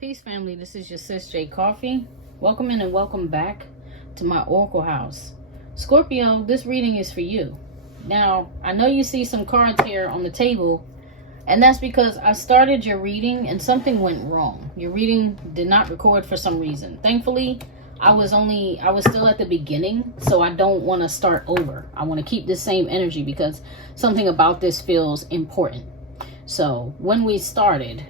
Peace, family. This is your sis J.Coffee. Welcome in and welcome back to my Oracle house. Scorpio, this reading is for you. Now, I know you see some cards here on the table, and that's because I started your reading and something went wrong. Your reading did not record for some reason. Thankfully, I was still at the beginning, so I don't want to start over. I want to keep the same energy because something about this feels important. So when we started,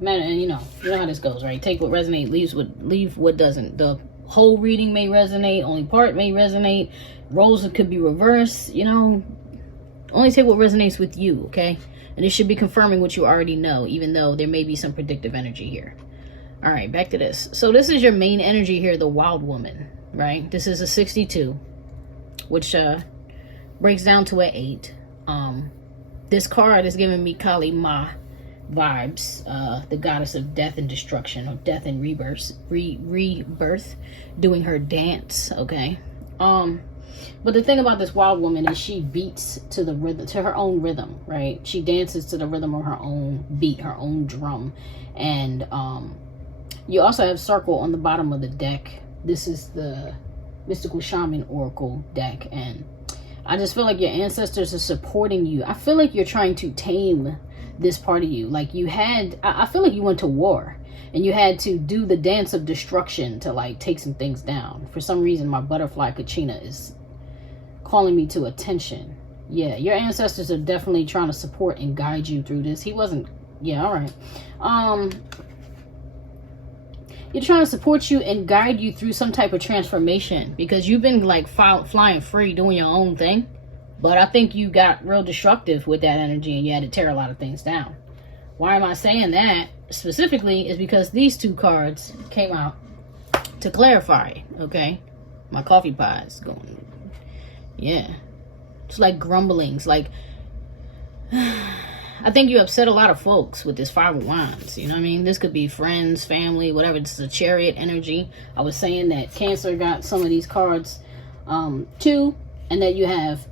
man, and you know how this goes, right? Take what resonates, leave what doesn't. The whole reading may resonate, only part may resonate. Roles could be reversed, Only take what resonates with you, okay? And it should be confirming what you already know, even though there may be some predictive energy here. All right, back to this. So this is your main energy here, the wild woman, right? This is a 62, which breaks down to an 8. This card is giving me Kali Ma vibes, the goddess of death and destruction, or death and rebirth, doing her dance, okay? But the thing about this wild woman is she beats to the rhythm, to her own rhythm, right? She dances to the rhythm of her own beat, her own drum. And you also have circle on the bottom of the deck. This is the Mystical Shaman Oracle deck, and I just feel like your ancestors are supporting you. I feel like you're trying to tame this part of you. Like I feel like you went to war and you had to do the dance of destruction to like take some things down. For some reason, my butterfly Kachina is calling me to attention. Yeah, your ancestors are definitely trying to support and guide you through this. He wasn't, yeah, all right. You're trying to support you and guide you through some type of transformation because you've been like flying free, doing your own thing. But I think you got real destructive with that energy and you had to tear a lot of things down. Why am I saying that specifically is because these two cards came out to clarify, okay? My coffee pot is going, yeah. It's like grumblings, like, I think you upset a lot of folks with this 5 of Wands, you know what I mean? This could be friends, family, whatever. This is a Chariot energy. I was saying that Cancer got some of these cards too, and that you have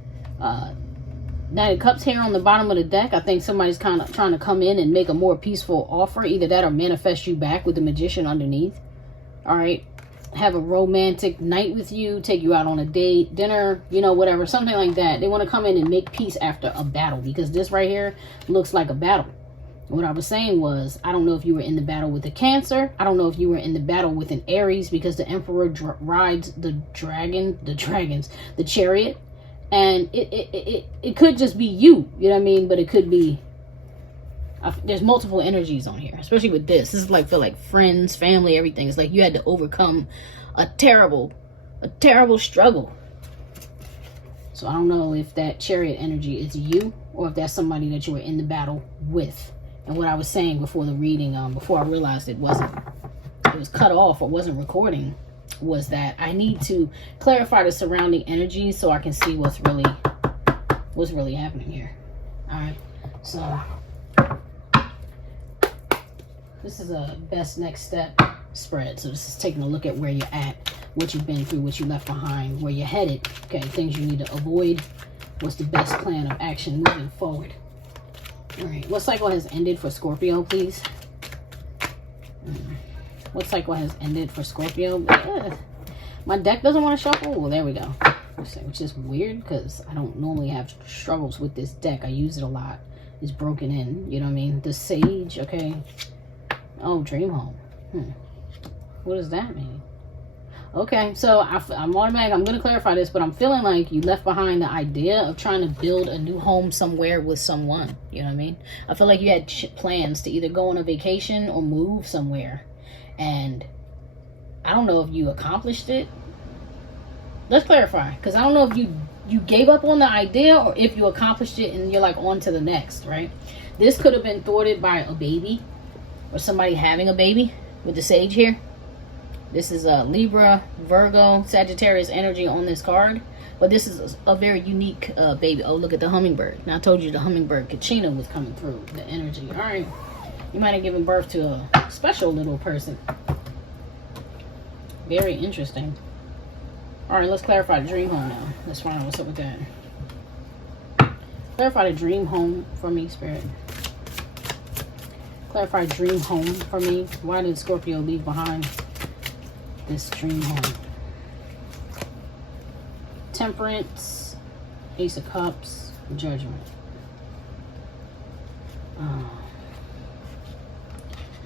Knight of Cups here on the bottom of the deck. I think somebody's kind of trying to come in and make a more peaceful offer. Either that or manifest you back with the Magician underneath. All right. Have a romantic night with you. Take you out on a date, dinner, whatever. Something like that. They want to come in and make peace after a battle. Because this right here looks like a battle. What I was saying was, I don't know if you were in the battle with the Cancer. I don't know if you were in the battle with an Aries. Because the Emperor rides the Chariot. And it could just be you, know what I mean? But it could be, there's multiple energies on here, especially with this. This is like, feel like friends, family, everything. It's like you had to overcome a terrible struggle. So I don't know if that Chariot energy is you or if that's somebody that you were in the battle with. And what I was saying before the reading, before I realized it was cut off or wasn't recording, was that I need to clarify the surrounding energy so I can see what's really happening here. All right, so this is a best next step spread. So this is taking a look at where you're at, what you've been through, what you left behind, where you're headed, okay, things you need to avoid, what's the best plan of action moving forward. All right, what cycle has ended for Scorpio, please? What cycle has ended for Scorpio? My deck doesn't want to shuffle. Well, there we go. Which is weird because I don't normally have struggles with this deck. I use it a lot. It's broken in. You know what I mean? The Sage. Okay. Oh, Dream Home. What does that mean? Okay. So I'm automatic. I'm going to clarify this, but I'm feeling like you left behind the idea of trying to build a new home somewhere with someone. You know what I mean? I feel like you had plans to either go on a vacation or move somewhere. And I don't know if you accomplished it. Let's clarify, because I don't know if you gave up on the idea or if you accomplished it and you're like on to the next, right? This could have been thwarted by a baby or somebody having a baby with the Sage here. This is a Libra, Virgo, Sagittarius energy on this card. But this is a very unique baby. Oh, look at the hummingbird. Now I told you the hummingbird Kachina was coming through the energy. All right. You might have given birth to a special little person. Very interesting. All right, let's clarify the dream home now. Let's find out what's up with that. Clarify the dream home for me, Spirit. Clarify dream home for me. Why did Scorpio leave behind this dream home? Temperance, Ace of Cups, Judgment.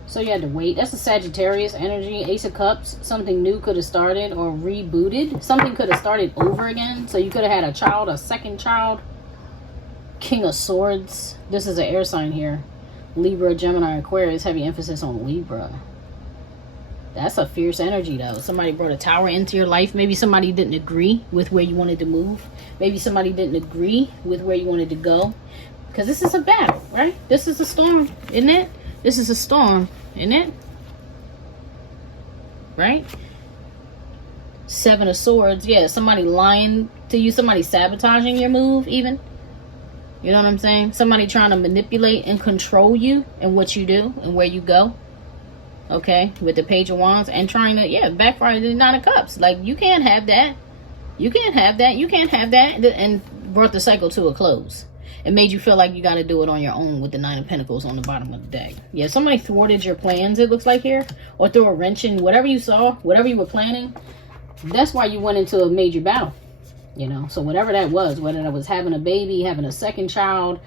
So you had to wait. That's a Sagittarius energy. Ace of Cups. Something new could have started or rebooted. Something could have started over again. So you could have had a child, a second child. King of Swords. This is an air sign here. Libra, Gemini, Aquarius. Heavy emphasis on Libra. That's a fierce energy though. Somebody brought a tower into your life. Maybe somebody didn't agree with where you wanted to move. Maybe somebody didn't agree with where you wanted to go. Because this is a battle, right? This is a storm, isn't it? This is a storm, isn't it? Right? Seven of Swords. Yeah, somebody lying to you. Somebody sabotaging your move even. You know what I'm saying? Somebody trying to manipulate and control you and what you do and where you go. Okay? With the Page of Wands. And trying to, yeah, backfire the Nine of Cups. Like, you can't have that. You can't have that. You can't have that. And brought the cycle to a close. It made you feel like you got to do it on your own with the Nine of Pentacles on the bottom of the deck. Yeah, somebody thwarted your plans, it looks like here. Or threw a wrench in whatever you saw, whatever you were planning. That's why you went into a major battle. You know, so whatever that was, whether that was having a baby, having a second child,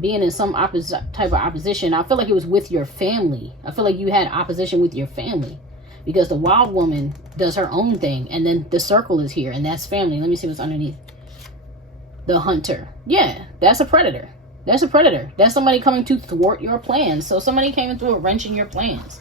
being in some type of opposition. I feel like it was with your family. I feel like you had opposition with your family. Because the wild woman does her own thing. And then the circle is here. And that's family. Let me see what's underneath. The Hunter. Yeah, that's a predator. That's a predator. That's somebody coming to thwart your plans. So somebody came and threw a wrench in your plans.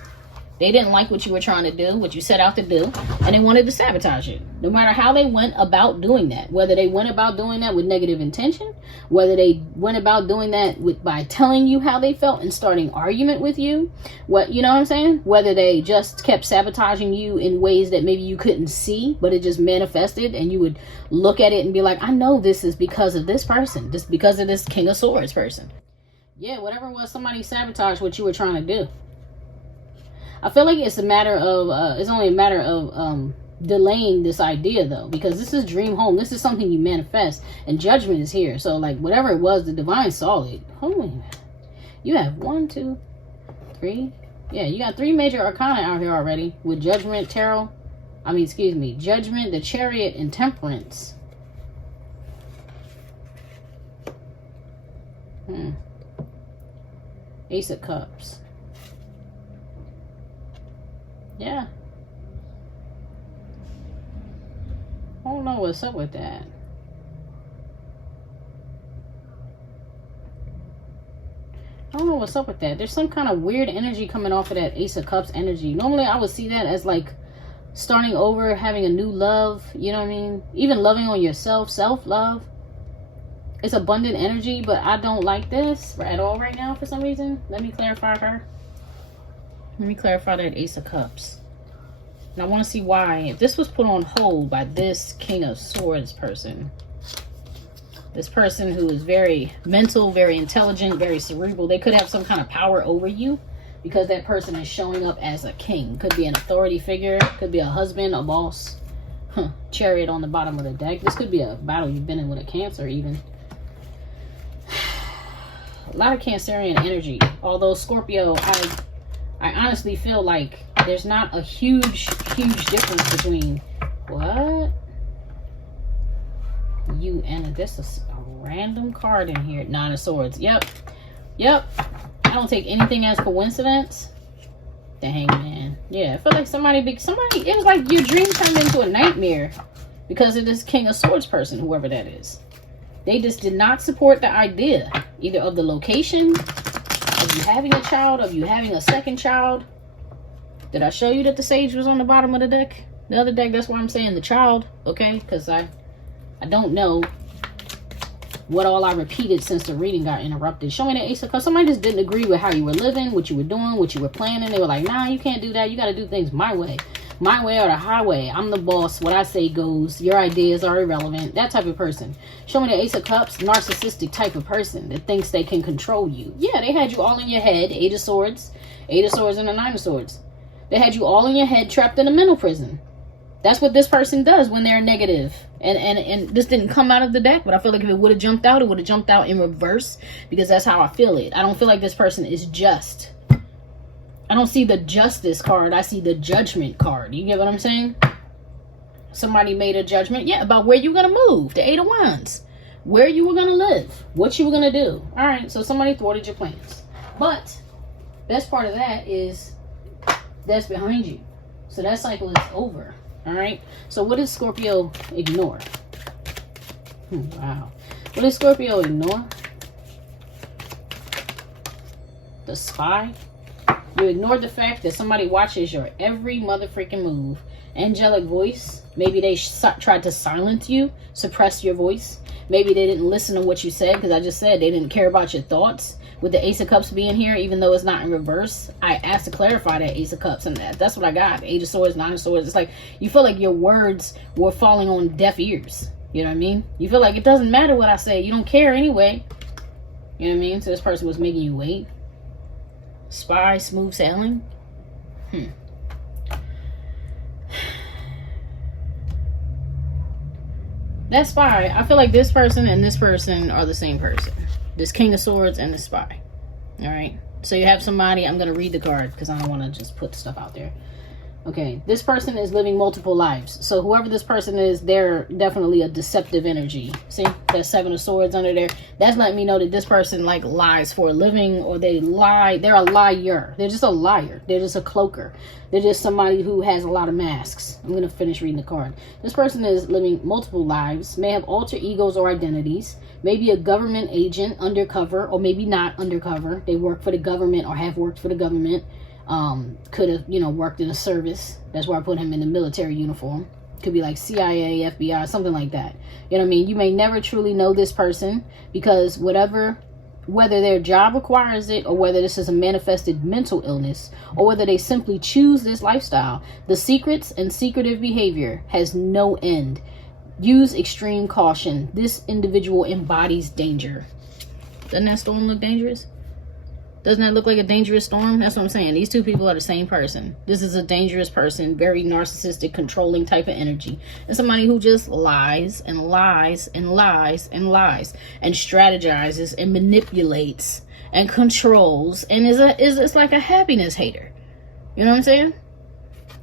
They didn't like what you were trying to do, what you set out to do, and they wanted to sabotage it. No matter how they went about doing that, whether they went about doing that with negative intention, whether they went about doing that by telling you how they felt and starting argument with you, you know what I'm saying? Whether they just kept sabotaging you in ways that maybe you couldn't see, but it just manifested, and you would look at it and be like, I know this is because of this person, just because of this King of Swords person. Yeah, whatever it was, somebody sabotaged what you were trying to do. I feel like it's a matter of, it's only a matter of delaying this idea though, because this is dream home. This is something you manifest, and Judgment is here. So like whatever it was, the divine saw it. Holy, you have 1, 2, 3. Yeah, you got 3 major arcana out here already with Judgment, Tarot. Judgment, the Chariot, and Temperance. Ace of Cups. Yeah. I don't know what's up with that. I don't know what's up with that. There's some kind of weird energy coming off of that Ace of Cups energy. Normally I would see that as like starting over, having a new love. You know what I mean? Even loving on yourself, self-love. It's abundant energy, but I don't like this at all right now for some reason. Let me clarify her. Let me clarify that Ace of Cups. And I want to see why. If this was put on hold by this King of Swords person, this person who is very mental, very intelligent, very cerebral, they could have some kind of power over you because that person is showing up as a king. Could be an authority figure, could be a husband, a boss. Chariot on the bottom of the deck. This could be a battle you've been in with a Cancer even. A lot of Cancerian energy. Although Scorpio, I honestly feel like there's not a huge difference between what you and this is a random card in here. 9 of Swords. Yep. I don't take anything as coincidence. The Hangman. Yeah, I feel like somebody, it was like your dream turned into a nightmare because of this King of Swords person, whoever that is. They just did not support the idea either of the location, of you having a child, of you having a second child. Did I show you that the Sage was on the bottom of the deck? The other deck, that's why I'm saying the child, okay? Because I don't know what all I repeated since the reading got interrupted. Show me the Ace of Cups. Somebody just didn't agree with how you were living, what you were doing, what you were planning. They were like, nah, you can't do that. You got to do things my way. My way or the highway. I'm the boss. What I say goes. Your ideas are irrelevant. That type of person. Show me the Ace of Cups. Narcissistic type of person that thinks they can control you. Yeah, they had you all in your head. 8 of Swords. 8 of Swords and a 9 of Swords. They had you all in your head trapped in a mental prison. That's what this person does when they're negative. And this didn't come out of the deck, but I feel like if it would have jumped out, it would have jumped out in reverse because that's how I feel it. I don't feel like this person is just. I don't see the justice card. I see the judgment card. You get what I'm saying? Somebody made a judgment, yeah, about where you were going to move. The 8 of Wands. Where you were going to live. What you were going to do. All right, so somebody thwarted your plans. But best part of that is that's behind you. So that cycle is over. All right. So what does Scorpio ignore? Wow. What does Scorpio ignore? The spy. You ignored the fact that somebody watches your every mother freaking move. Angelic voice. Maybe they tried to silence you, suppress your voice. Maybe they didn't listen to what you said, because I just said they didn't care about your thoughts. With the Ace of Cups being here, even though it's not in reverse, I asked to clarify that Ace of Cups, and that's what I got. 8 of Swords, 9 of Swords. It's like you feel like your words were falling on deaf ears. You know what I mean? You feel like it doesn't matter what I say. You don't care anyway. You know what I mean? So this person was making you wait. Spy, smooth sailing. That spy, I feel like this person and this person are the same person. This King of Swords and the spy. All right. So you have somebody. I'm going to read the card because I don't want to just put stuff out there. Okay. This person is living multiple lives. So whoever this person is, they're definitely a deceptive energy. See, that 7 of Swords under there. That's letting me know that this person like lies for a living, or they lie. They're a liar. They're just a liar. They're just a cloaker. They're just somebody who has a lot of masks. I'm going to finish reading the card. This person is living multiple lives, may have alter egos or identities, maybe a government agent undercover, or maybe not undercover. They work for the government or have worked for the government. Could have, you know, worked in a service. That's why I put him in the military uniform. Could be like CIA, FBI, something like that. You know what I mean? You may never truly know this person because whether their job requires it, or whether this is a manifested mental illness, or whether they simply choose this lifestyle, the secrets and secretive behavior has no end. Use extreme caution. This individual embodies danger. Doesn't that storm look dangerous? Doesn't that look like a dangerous storm? That's what I'm saying. These two people are the same person. This is a dangerous person, very narcissistic, controlling type of energy. And somebody who just lies and lies and lies and lies and strategizes and manipulates and controls and is like a happiness hater. You know what I'm saying?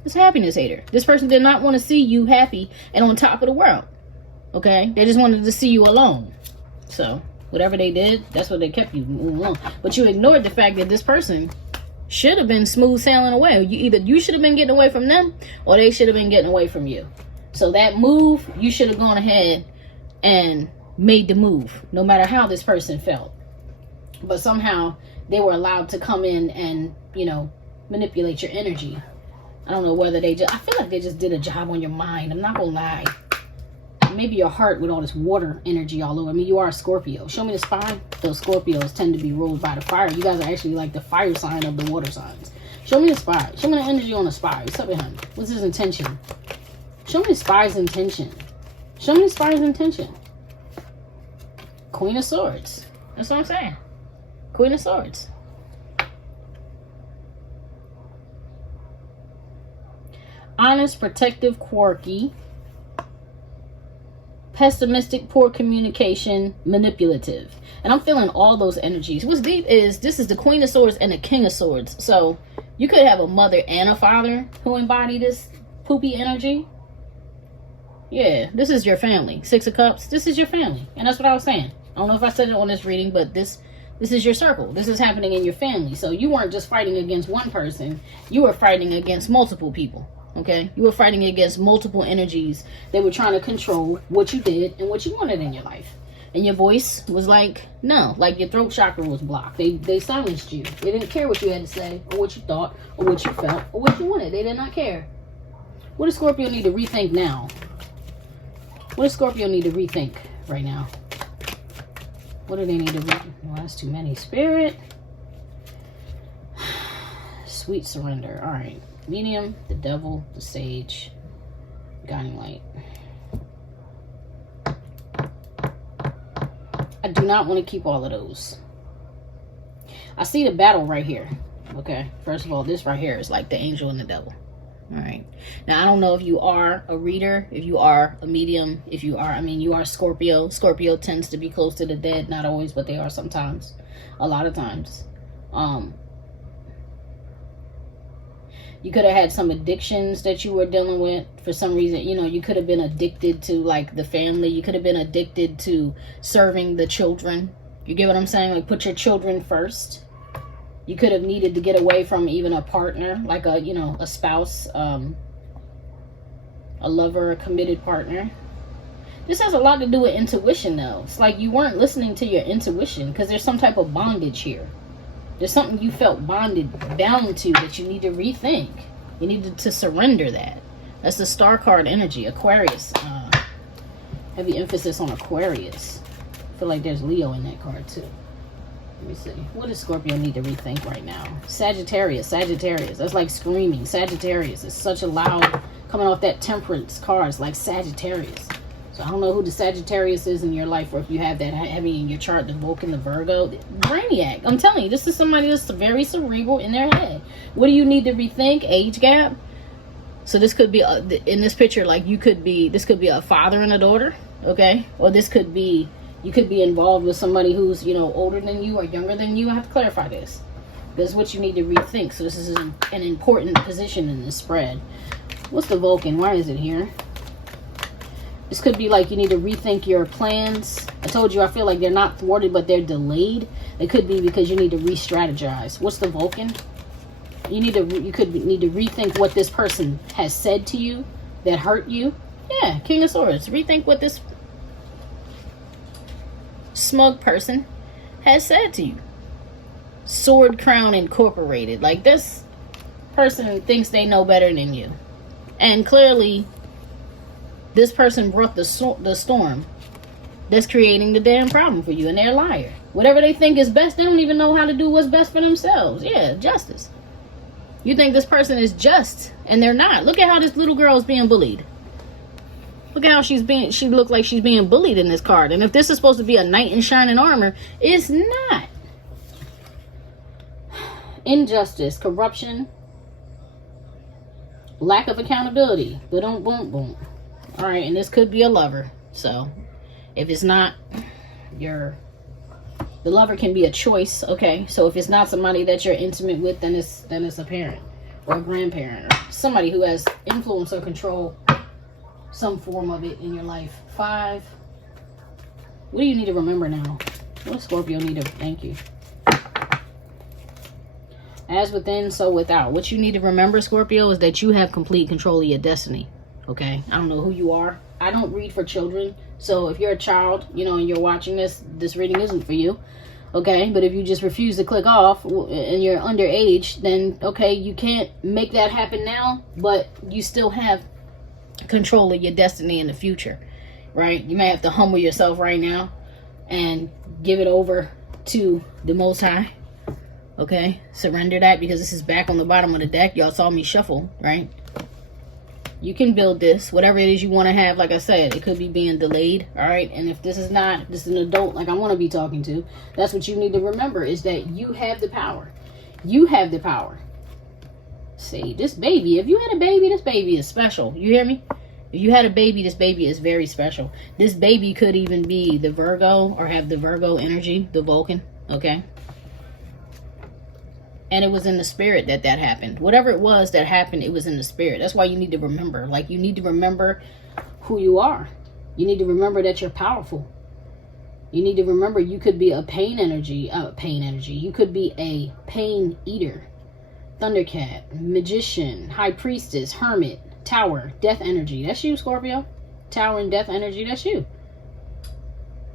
It's a happiness hater. This person did not want to see you happy and on top of the world. Okay? They just wanted to see you alone. So whatever they did, that's what they kept you alone. But you ignored the fact that this person should have been smooth sailing away. Either you should have been getting away from them, or they should have been getting away from you. So that move, you should have gone ahead and made the move, no matter how this person felt. But somehow they were allowed to come in and, you know, manipulate your energy. I don't know whether I feel like they just did a job on your mind. I'm not gonna lie. Maybe your heart with all this water energy all over. I mean, you are a Scorpio. Show me the spy. Those Scorpios tend to be ruled by the fire. You guys are actually like the fire sign of the water signs. Show me the spy. Show me the energy on the spy. What's up with him? What's his intention? Show me the spy's intention. Show me the spy's intention. Queen of Swords. That's what I'm saying. Queen of Swords. Honest, protective, quirky. Pessimistic, poor communication, manipulative. And I'm feeling all those energies. What's deep is this is the Queen of Swords and the King of Swords. So you could have a mother and a father who embody this poopy energy. Yeah, this is your family. 6 of Cups, this is your family. And that's what I was saying. I don't know if I said it on this reading, but this is your circle. This is happening in your family. So you weren't just fighting against one person. You were fighting against multiple people. Okay, you were fighting against multiple energies. They were trying to control what you did and what you wanted in your life. And your voice was like, no, like your throat chakra was blocked. They silenced you. They didn't care what you had to say or what you thought or what you felt or what you wanted. They did not care. What does Scorpio need to rethink now? What does Scorpio need to rethink right now? What do they need to rethink? Well, that's too many. Spirit. Sweet surrender. All right. Medium, the devil, the sage, guiding light. I do not want to keep all of those. I see the battle right here. Okay, first of all, this right here is like the angel and the devil. All right. Now, I don't know if you are a reader, if you are a medium, if you are, you are Scorpio. Scorpio tends to be close to the dead. Not always, but they are sometimes. A lot of times. You could have had some addictions that you were dealing with for some reason. You know, you could have been addicted to like the family. You could have been addicted to serving the children. You get what I'm saying? Like, put your children first. You could have needed to get away from even a partner, like a, you know, a spouse, a lover, a committed partner. This has a lot to do with intuition, though. It's like you weren't listening to your intuition because there's some type of bondage here. There's something you felt bound to that you need to rethink. You need to surrender that. That's the star card energy, Aquarius. Heavy emphasis on Aquarius. I feel like there's Leo in that card too. Let me see. What does Scorpio need to rethink right now? Sagittarius. That's like screaming. Sagittarius is such a loud, coming off that Temperance cards, like Sagittarius. So I don't know who the Sagittarius is in your life, or if you have that heavy in your chart, the Vulcan, the Virgo, the Brainiac. I'm telling you, this is somebody that's very cerebral in their head. What do you need to rethink? Age gap. So this could be in this picture, like this could be a father and a daughter, okay? Or this could be, you could be involved with somebody who's, you know, older than you or younger than you. I have to clarify this. This is what you need to rethink. So this is an important position in this spread. What's the Vulcan? Why is it here? This could be like you need to rethink your plans. I told you, I feel like they're not thwarted, but they're delayed. It could be because you need to re-strategize. What's the Vulcan? You could need to rethink what this person has said to you that hurt you. Yeah, King of Swords. Rethink what this smug person has said to you. Sword Crown Incorporated. Like, this person thinks they know better than you. And clearly, this person brought the storm that's creating the damn problem for you, and they're a liar. Whatever they think is best, they don't even know how to do what's best for themselves. Yeah, justice. You think this person is just, and they're not. Look at how this little girl is being bullied. Look at how she looked like she's being bullied in this card. And if this is supposed to be a knight in shining armor, it's not. Injustice, corruption, lack of accountability. Boom, boom, boom. All right, and this could be a lover. So if it's not the lover can be a choice. Okay, so if it's not somebody that you're intimate with, then it's a parent or a grandparent or somebody who has influence or control, some form of it in your life. 5. What do you need to remember now? What does Scorpio need to? Thank you. As within, so without. What you need to remember, Scorpio, is that you have complete control of your destiny. Okay, I don't know who you are. I don't read for children. So if you're a child, you know, and you're watching this reading isn't for you. Okay, but if you just refuse to click off and you're underage, then okay, you can't make that happen now, but you still have control of your destiny in the future, right? You may have to humble yourself right now and give it over to the Most High. Okay, surrender that, because this is back on the bottom of the deck. Y'all saw me shuffle, right? You can build this, whatever it is you want to have. Like I said, it could be being delayed. All right. And if this is an adult like I want to be talking to, that's what you need to remember, is that you have the power. You have the power. See, this baby, if you had a baby, this baby is special. You hear me? If you had a baby, this baby is very special. This baby could even be the Virgo or have the Virgo energy, the Vulcan. Okay. And it was in the spirit that happened. Whatever it was that happened, it was in the spirit. That's why you need to remember. Like, you need to remember who you are. You need to remember that you're powerful. You need to remember you could be a pain energy. You could be a pain eater. Thundercat, magician, high priestess, hermit, tower, death energy. That's you, Scorpio. Tower and death energy, that's you.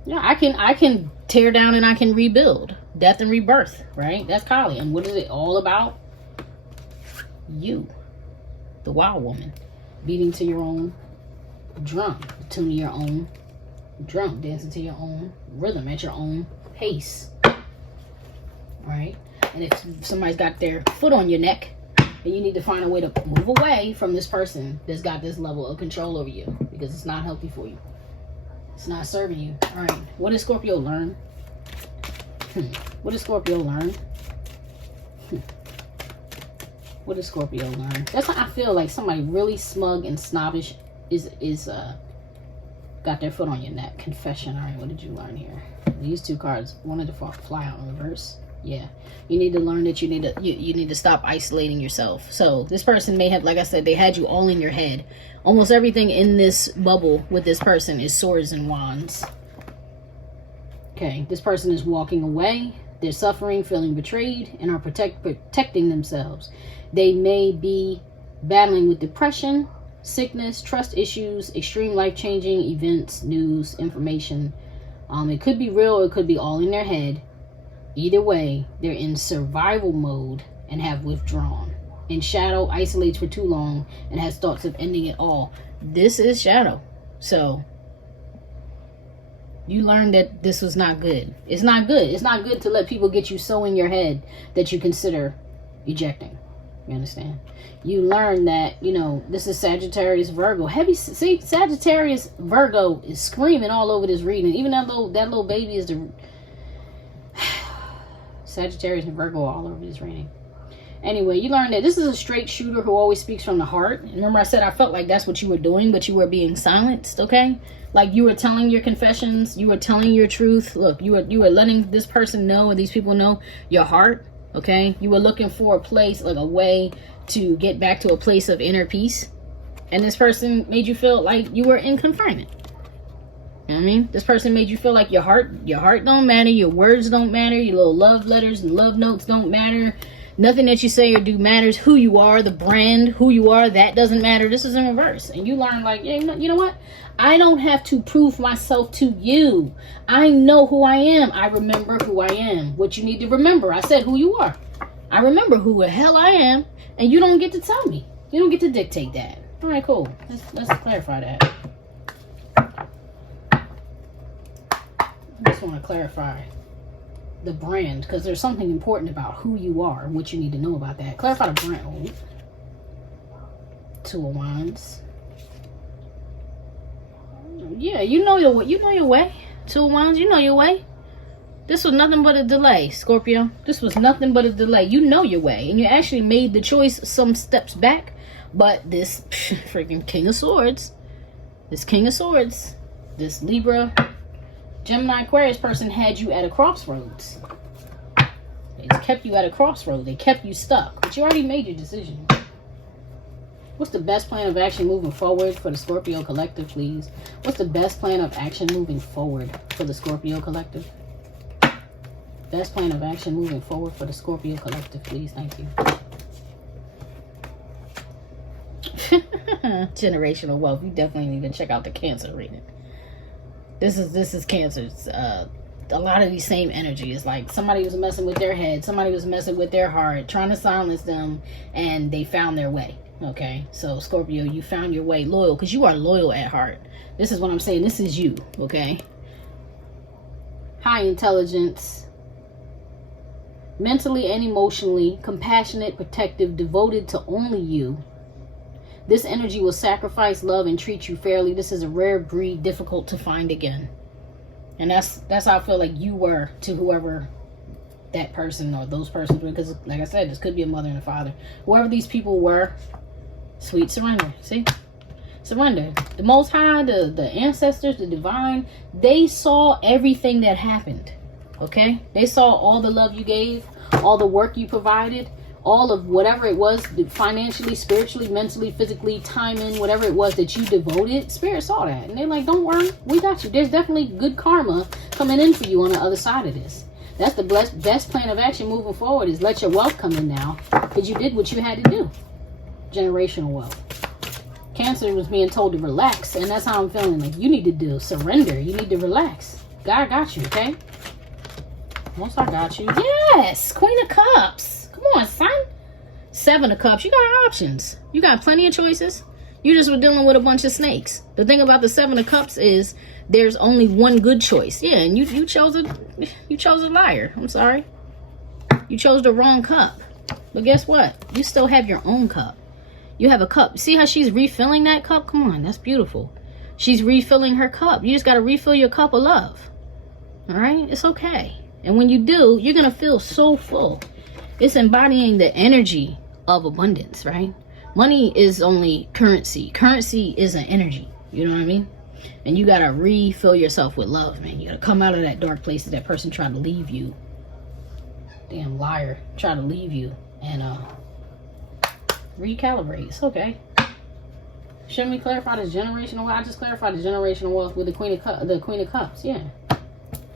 Yeah, I can tear down and I can rebuild. Death and rebirth, right? That's Kali. And what is it all about? You, the wild woman, beating to your own drum, tuning your own drum, dancing to your own rhythm at your own pace. All right? And if somebody's got their foot on your neck, then you need to find a way to move away from this person that's got this level of control over you, because it's not healthy for you. It's not serving you. All right. What does Scorpio learn? What does Scorpio learn? What does Scorpio learn? That's how I feel like somebody really smug and snobbish is got their foot on your neck. Confession. All right. What did you learn here? These two cards wanted to fly out in reverse. Yeah. You need to learn that you need to stop isolating yourself. So this person may have, like I said, they had you all in your head. Almost everything in this bubble with this person is swords and wands. Okay, this person is walking away. They're suffering, feeling betrayed, and are protecting themselves. They may be battling with depression, sickness, trust issues, extreme life-changing events, news, information. It could be real, or it could be all in their head. Either way, they're in survival mode and have withdrawn. In shadow, isolates for too long and has thoughts of ending it all. This is shadow. So you learned that this was not good. It's not good. It's not good to let people get you so in your head that you consider ejecting. You understand? You learn that, you know, this is Sagittarius Virgo. Heavy, see, Sagittarius Virgo is screaming all over this reading. Even that little baby is the Sagittarius and Virgo all over this reading. Anyway, you learn that this is a straight shooter who always speaks from the heart. Remember I said I felt like that's what you were doing, but you were being silenced, okay? Like you were telling your confessions, you were telling your truth. Look, you were letting this person know, or these people know your heart, okay? You were looking for a place, like a way to get back to a place of inner peace. And this person made you feel like you were in confinement. You know what I mean? This person made you feel like your heart don't matter, your words don't matter, your little love letters and love notes don't matter. Nothing that you say or do matters. Who you are, the brand, who you are, that doesn't matter. This is in reverse. And you learn like, yeah, you know what? I don't have to prove myself to you. I know who I am. I remember who I am. What you need to remember, I said who you are. I remember who the hell I am, and you don't get to tell me. You don't get to dictate that. All right, cool. Let's clarify that. I just want to clarify the brand, because there's something important about who you are and what you need to know about that. Clarify the brand. Two of Wands. Yeah, you know your way. Two of Wands, you know your way. This was nothing but a delay, Scorpio. This was nothing but a delay. You know your way, and you actually made the choice some steps back. But this freaking King of Swords, this Libra, Gemini, Aquarius person had you at a crossroads. They kept you at a crossroads. They kept you stuck. But you already made your decision. What's the best plan of action moving forward for the Scorpio collective, please? What's the best plan of action moving forward for the Scorpio collective? Best plan of action moving forward for the Scorpio collective, please. Thank you. Generational wealth. You definitely need to check out the Cancer reading. This is Cancer's. A lot of these same energies. Like somebody was messing with their head, somebody was messing with their heart, trying to silence them, and they found their way. Okay, so Scorpio, you found your way. Loyal, because you are loyal at heart. This is what I'm saying. This is you. Okay. High intelligence, mentally and emotionally compassionate, protective, devoted to only you. This energy will sacrifice, love, and treat you fairly. This is a rare breed, difficult to find again. And that's how I feel like you were to whoever that person or those persons were. Because, like I said, this could be a mother and a father. Whoever these people were, sweet surrender. See? Surrender. The Most High, the ancestors, the divine, they saw everything that happened. Okay? They saw all the love you gave, all the work you provided, all of whatever it was, financially, spiritually, mentally, physically, timing, whatever it was that you devoted. Spirit saw that. And they're like, don't worry, we got you. There's definitely good karma coming in for you on the other side of this. That's the best plan of action moving forward, is let your wealth come in now, because you did what you had to do. Generational wealth. Cancer was being told to relax, and that's how I'm feeling. Like, you need to do surrender. You need to relax. God got you, okay? Once I got you. Yes! Queen of Cups. Come on, son. Seven of Cups. You got options. You got plenty of choices. You just were dealing with a bunch of snakes. The thing about the Seven of Cups is there's only one good choice. Yeah, and you chose a liar. I'm sorry. You chose the wrong cup. But guess what? You still have your own cup. You have a cup. See how she's refilling that cup? Come on, that's beautiful. She's refilling her cup. You just got to refill your cup of love. All right? It's okay. And when you do, you're going to feel so full. It's embodying the energy of abundance, right? Money is only currency. Currency is an energy. You know what I mean? And you got to refill yourself with love, man. You got to come out of that dark place that person tried to leave you. Damn liar. Try to leave you and recalibrate. It's okay. Shouldn't we clarify this generational wealth? I just clarified the generational wealth with the Queen of Cups. Yeah.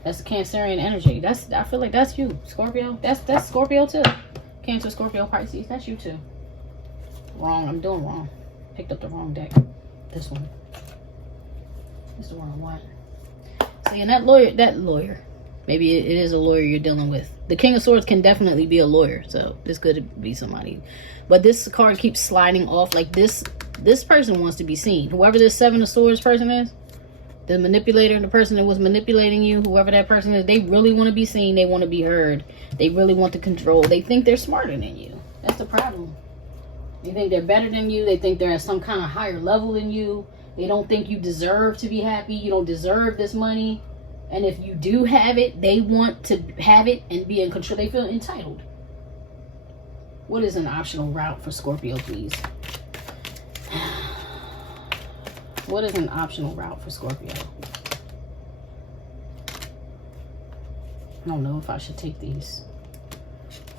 That's the Cancerian energy. I feel like that's you, Scorpio. That's Scorpio too. Cancer, Scorpio, Pisces. That's you too. Wrong. I'm doing wrong. Picked up the wrong deck. This one. It's the wrong one. See, and that lawyer. Maybe it is a lawyer you're dealing with. The King of Swords can definitely be a lawyer. So this could be somebody. But this card keeps sliding off. Like this person wants to be seen. Whoever this Seven of Swords person is, the manipulator, the person that was manipulating you, whoever that person is, they really want to be seen. They want to be heard. They really want to control. They think they're smarter than you. That's the problem. They think they're better than you. They think they're at some kind of higher level than you. They don't think you deserve to be happy. You don't deserve this money. And if you do have it, they want to have it and be in control. They feel entitled. What is an optional route for Scorpio, please? What is an optional route for Scorpio? I don't know if I should take these.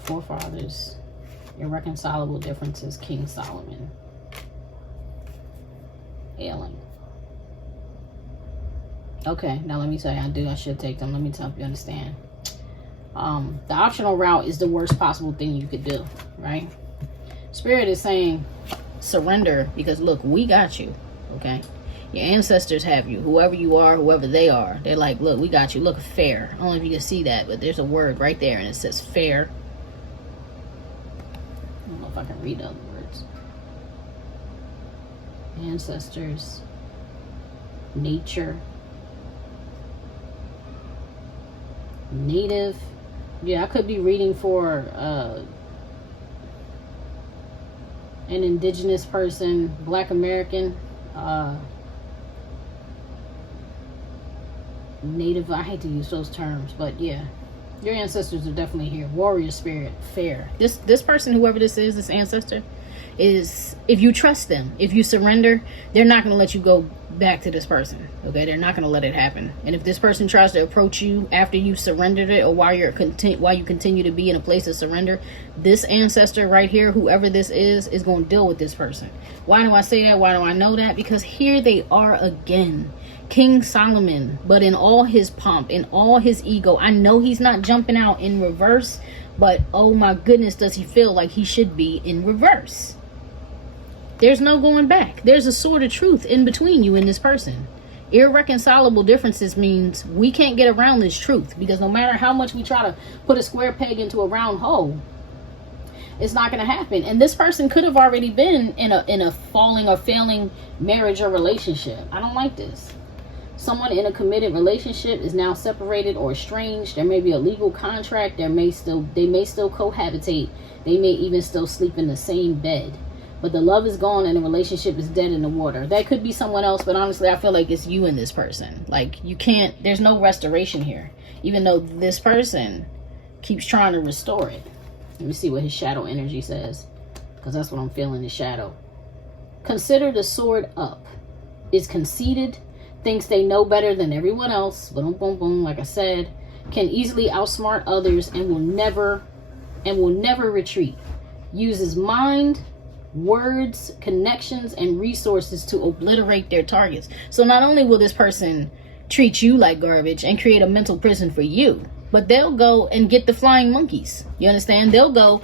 Forefathers, irreconcilable differences, King Solomon. Ailing. Okay, now let me tell you, I should take them. Let me help you understand. The optional route is the worst possible thing you could do, right? Spirit is saying surrender because look, we got you, okay? Your ancestors have you, whoever you are, whoever they are. They're like, look, we got you. Look, fair. I don't know if you can see that, but there's a word right there and it says fair. I don't know if I can read the other words. Ancestors, nature, native. Yeah, I could be reading for an indigenous person, Black American, native. I hate to use those terms, but yeah, your ancestors are definitely here. Warrior spirit, fair. This person, whoever this is, this ancestor, is, if you trust them, if you surrender, they're not going to let you go back to this person. Okay, they're not going to let it happen. And if this person tries to approach you after you've surrendered it, or while you continue to be in a place of surrender, this ancestor right here, whoever this is going to deal with this person. Why do I say that? Why do I know that? Because here they are again. King Solomon, but in all his pomp, in all his ego. I know he's not jumping out in reverse, but oh my goodness, does he feel like he should be in reverse. There's no going back. There's a sword of truth in between you and this person. Irreconcilable differences means we can't get around this truth, because no matter how much we try to put a square peg into a round hole, it's not going to happen. And this person could have already been in a falling or failing marriage or relationship. I don't like this. Someone in a committed relationship is now separated or estranged. There may be a legal contract. They may still cohabitate. They may even still sleep in the same bed. But the love is gone and the relationship is dead in the water. That could be someone else, but honestly, I feel like it's you and this person. Like, you can't, there's no restoration here. Even though this person keeps trying to restore it. Let me see what his shadow energy says, because that's what I'm feeling, the shadow. Consider the sword up. Is conceited, thinks they know better than everyone else. Boom, boom, boom, like I said. Can easily outsmart others and will never retreat. Uses mind, words, connections, and resources to obliterate their targets. So not only will this person treat you like garbage and create a mental prison for you, but they'll go and get the flying monkeys. You understand? They'll go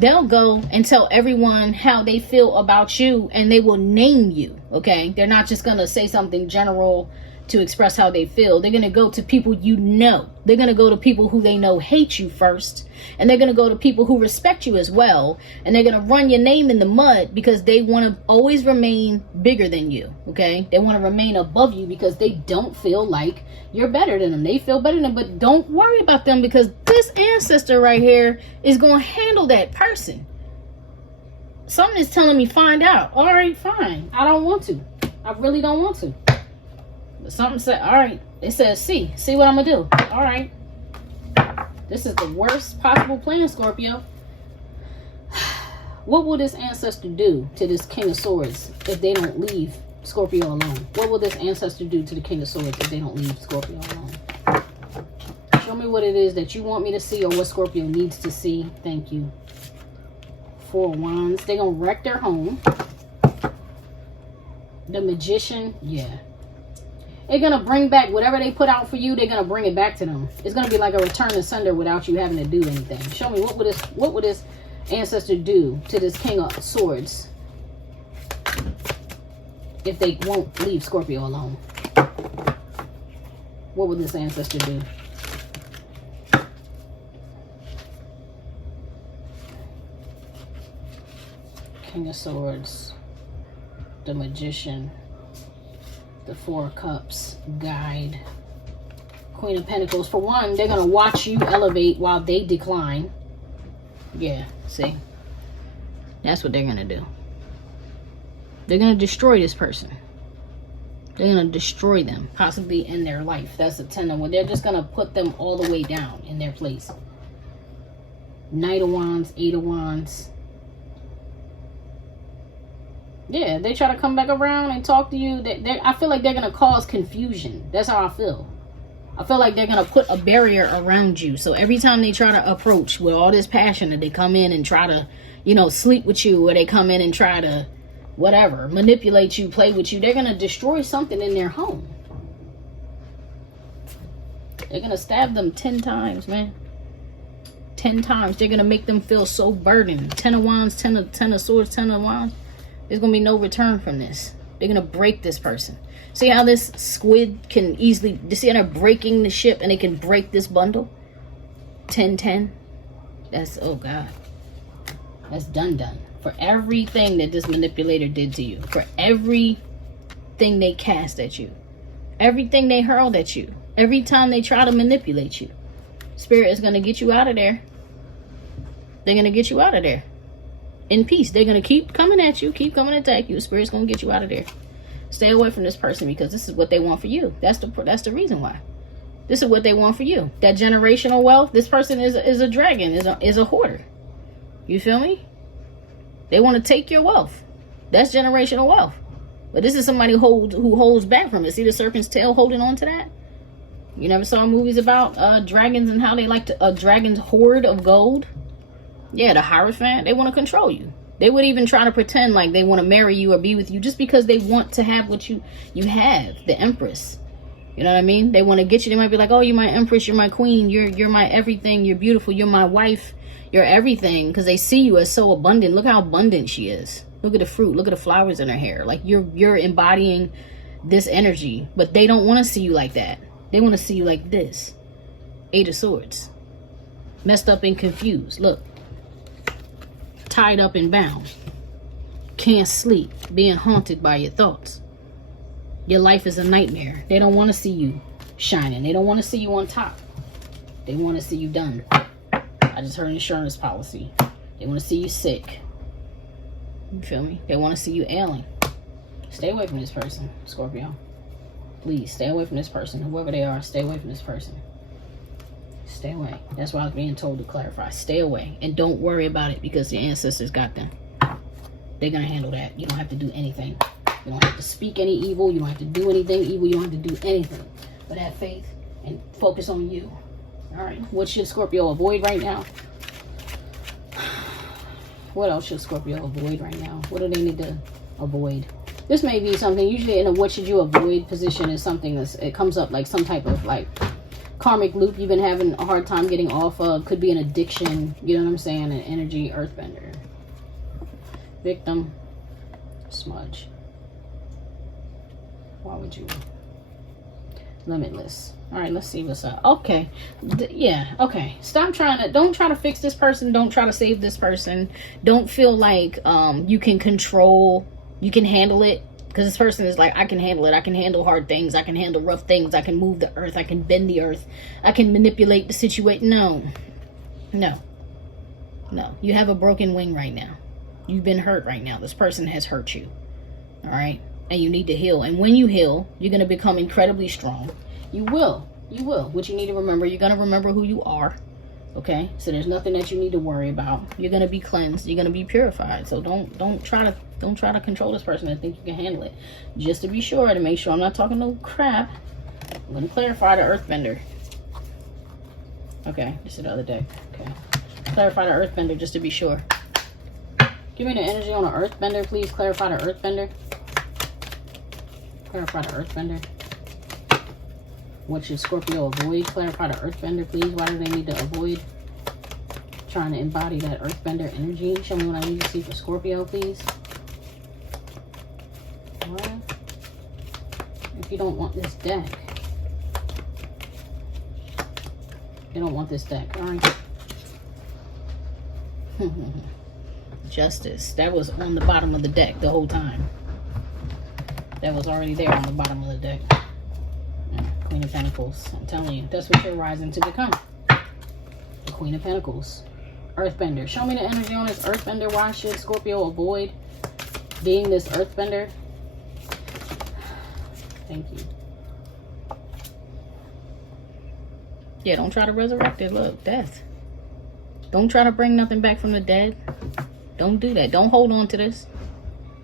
and tell everyone how they feel about you, and they will name you. Okay, they're not just gonna say something general to express how they feel. They're gonna go to people you know. They're gonna go to people who they know hate you first, and they're gonna go to people who respect you as well, and they're gonna run your name in the mud because they want to always remain bigger than you. Okay, they want to remain above you because they don't feel like you're better than them. They feel better than them, but don't worry about them, because this ancestor right here is gonna handle that person. Something is telling me find out. All right, fine. I don't want to. I really don't want to. But something said, all right. It says, see what I'm gonna do. All right. This is the worst possible plan, Scorpio. What will this ancestor do to this King of Swords if they don't leave Scorpio alone? What will this ancestor do to the King of Swords if they don't leave Scorpio alone? Show me what it is that you want me to see or what Scorpio needs to see. Thank you. 4 of Wands. They're going to wreck their home. The Magician. Yeah. They're going to bring back whatever they put out for you. They're going to bring it back to them. It's going to be like a return to sender without you having to do anything. Show me what would this ancestor do to this King of Swords if they won't leave Scorpio alone. What would this ancestor do? King of Swords, the Magician, the 4 of Cups, Guide, Queen of Pentacles. For one, they're going to watch you elevate while they decline. Yeah, see? That's what they're going to do. They're going to destroy this person. They're going to destroy them, possibly in their life. That's the 10 of Wands. They're just going to put them all the way down in their place. Knight of Wands, 8 of Wands. Yeah, they try to come back around and talk to you. I feel like they're going to cause confusion. That's how I feel. I feel like they're going to put a barrier around you. So every time they try to approach with all this passion, that they come in and try to, you know, sleep with you, or they come in and try to, whatever, manipulate you, play with you, they're going to destroy something in their home. They're going to stab them 10 times, man. 10 times. They're going to make them feel so burdened. 10 of Wands, 10 of Swords, 10 of Wands. There's going to be no return from this. They're going to break this person. See how this squid can easily... You see how they're breaking the ship and they can break this bundle? 10-10. That's... Oh, God. That's done. For everything that this manipulator did to you. For everything they cast at you. Everything they hurled at you. Every time they try to manipulate you. Spirit is going to get you out of there. They're going to get you out of there. In peace. They're going to keep coming at you, keep coming to attack you. Spirit's going to get you out of there. Stay away from this person because this is what they want for you. That's the reason why. This is what they want for you. That generational wealth. This person is a dragon, is a hoarder. You feel me? They want to take your wealth. That's generational wealth. But this is somebody who holds back from it. See the serpent's tail holding on to that? You never saw movies about dragons and how they like to a dragon's hoard of gold? Yeah, the Hierophant, they want to control you. They would even try to pretend like they want to marry you or be with you just because they want to have what you have, the Empress. You know what I mean? They want to get you. They might be like, oh, you're my Empress, you're my queen, you're my everything, you're beautiful, you're my wife, you're everything. Because they see you as so abundant. Look how abundant she is. Look at the fruit. Look at the flowers in her hair. Like you're embodying this energy. But they don't want to see you like that. They want to see you like this. 8 of Swords. Messed up and confused. Look. Tied up and bound. Can't sleep. Being haunted by your thoughts. Your life is a nightmare. They don't want to see you shining. They don't want to see you on top. They want to see you done. I just heard an insurance policy. They want to see you sick. You feel me? They want to see you ailing. Stay away from this person, Scorpio. Please, stay away from this person. Whoever they are, stay away from this person. Stay away. That's why I was being told to clarify. Stay away. And don't worry about it because the ancestors got them. They're going to handle that. You don't have to do anything. You don't have to speak any evil. You don't have to do anything evil. You don't have to do anything. But have faith and focus on you. All right. What should Scorpio avoid right now? What else should Scorpio avoid right now? What do they need to avoid? This may be something, usually in a what should you avoid position is something that's, it comes up like some type of like karmic loop you've been having a hard time getting off of. Could be an addiction, you know what I'm saying? An energy earthbender. Victim. Smudge. Why would you? Limitless. All right, let's see what's up. Okay. Yeah, okay. Don't try to fix this person. Don't try to save this person. Don't feel like you can control, you can handle it. Because this person is like, I can handle it. I can handle hard things. I can handle rough things. I can move the earth. I can bend the earth. I can manipulate the situation. No. You have a broken wing right now. You've been hurt right now. This person has hurt you. All right? And you need to heal. And when you heal, you're going to become incredibly strong. You will. What you need to remember, you're going to remember who you are. Okay? So there's nothing that you need to worry about. You're going to be cleansed. You're going to be purified. So don't try to control this person and think you can handle it. Just to be sure, to make sure I'm not talking no crap, I'm going to clarify the earthbender. Okay, this is the other deck. Okay. Clarify the earthbender just to be sure. Give me the energy on the earthbender, please. Clarify the earthbender. Clarify the earthbender. What should Scorpio avoid? Clarify the earthbender, please. Why do they need to avoid trying to embody that earthbender energy? Show me what I need to see for Scorpio, please. What? If you don't want this deck. You don't want this deck, all right? Justice. That was on the bottom of the deck the whole time. That was already there on the bottom of the deck. Queen of Pentacles. I'm telling you, that's what you're rising to become. The Queen of Pentacles. Earthbender. Show me the energy on this earthbender. Why should Scorpio avoid being this earthbender? Thank you. Yeah, don't try to resurrect it. Look, death. Don't try to bring nothing back from the dead. Don't do that. Don't hold on to this.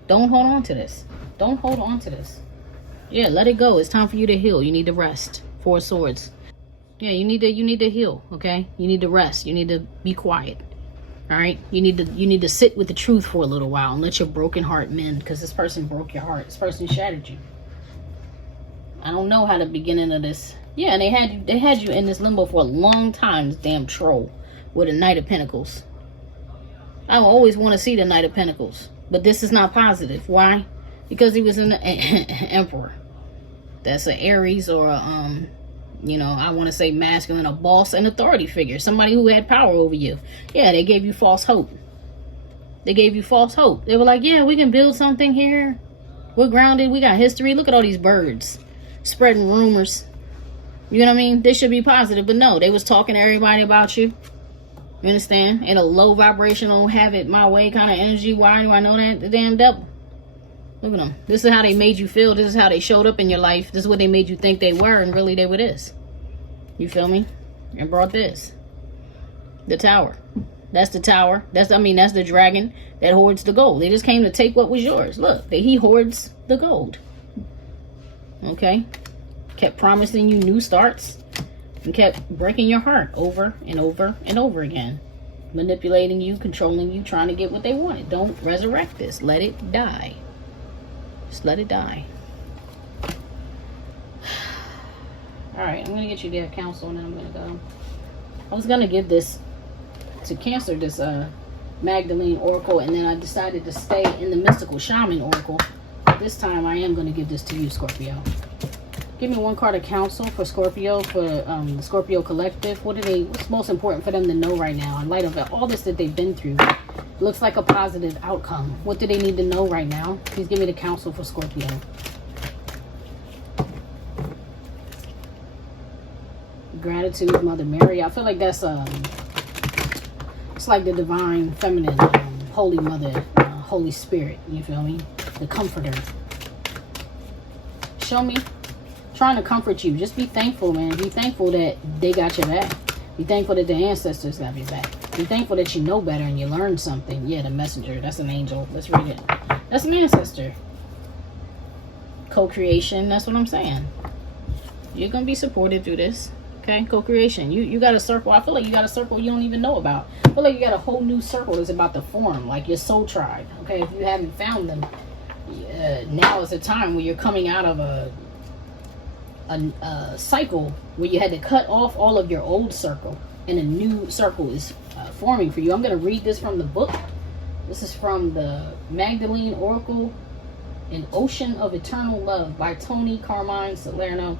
Don't hold on to this. Don't hold on to this. Yeah, let it go. It's time for you to heal. You need to rest. Four of Swords. Yeah, you need to heal, okay? You need to rest. You need to be quiet. All right? You need to sit with the truth for a little while and let your broken heart mend, because this person broke your heart. This person shattered you. I don't know how the beginning of this. Yeah, and they had you in this limbo for a long time, this damn troll, with a Knight of Pentacles. I always want to see the Knight of Pentacles, but this is not positive. Why? Because he was an Emperor. That's an Aries or a, you know, I want to say masculine, a boss, an authority figure, somebody who had power over you. Yeah, they gave you false hope. They gave you false hope. They were like, yeah, we can build something here. We're grounded. We got history. Look at all these birds spreading rumors. You know what I mean? They should be positive, but no, they was talking to everybody about you. You understand? In a low vibrational, have it my way kind of energy. Why do I know that? The damn devil. Look at them. This is how they made you feel. This is how they showed up in your life. This is what they made you think they were, and really they were this. You feel me? And brought this. The Tower. That's the Tower. That's the dragon that hoards the gold. They just came to take what was yours. Look, he hoards the gold. Okay? Kept promising you new starts and kept breaking your heart over and over and over again. Manipulating you, controlling you, trying to get what they wanted. Don't resurrect this. Let it die. Just let it die. Alright, I'm going to get you their counsel and then I'm going to go. I was going to give this to Cancer, this Magdalene Oracle, and then I decided to stay in the Mystical Shaman Oracle. This time I am going to give this to you, Scorpio. Give me one card of counsel for Scorpio, for the Scorpio Collective. What's most important for them to know right now in light of all this that they've been through? Looks like a positive outcome. What do they need to know right now? Please give me the counsel for Scorpio. Gratitude, Mother Mary. I feel like that's it's like the divine feminine, Holy Mother, Holy Spirit. You feel me? The comforter. Show me. Trying to comfort you. Just be thankful, man. Be thankful that they got your back. Be thankful that the ancestors got your back. Be thankful that you know better and you learned something. Yeah, the messenger. That's an angel. Let's read it. That's an ancestor. Co-creation. That's what I'm saying. You're going to be supported through this. Okay? Co-creation. You got a circle. I feel like you got a circle you don't even know about. I feel like you got a whole new circle that's about to form. Like your soul tribe. Okay? If you haven't found them, now is the time where you're coming out of a cycle where you had to cut off all of your old circle and a new circle is forming for you. I'm going to read this from the book. This is from the Magdalene Oracle, An Ocean of Eternal Love by Tony Carmine Salerno.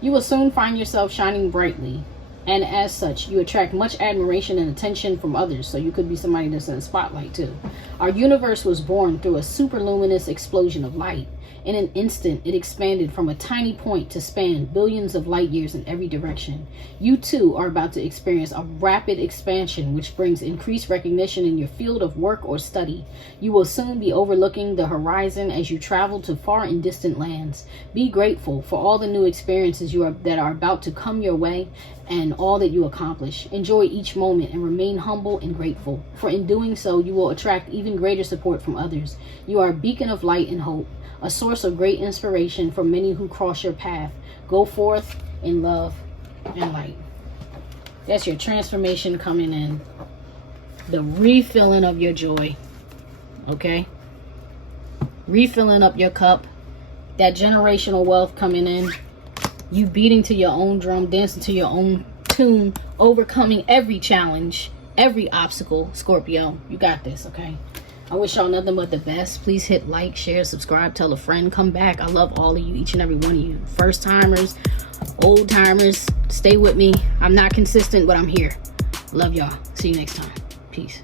You will soon find yourself shining brightly, and as such you attract much admiration and attention from others, so you could be somebody that's in the spotlight too. Our universe was born through a superluminous explosion of light. In an instant, it expanded from a tiny point to span billions of light years in every direction. You too are about to experience a rapid expansion which brings increased recognition in your field of work or study. You will soon be overlooking the horizon as you travel to far and distant lands. Be grateful for all the new experiences that are about to come your way and all that you accomplish. Enjoy each moment and remain humble and grateful, for in doing so you will attract even greater support from others. You are a beacon of light and hope, a source of great inspiration for many who cross your path. Go forth in love and light. That's your transformation coming in. The refilling of your joy. Okay? Refilling up your cup. That generational wealth coming in. You beating to your own drum, dancing to your own tune, overcoming every challenge, every obstacle. Scorpio, you got this, okay? I wish y'all nothing but the best. Please hit like, share, subscribe, tell a friend, come back. I love all of you, each and every one of you. First timers, old timers, stay with me. I'm not consistent, but I'm here. Love y'all. See you next time. Peace.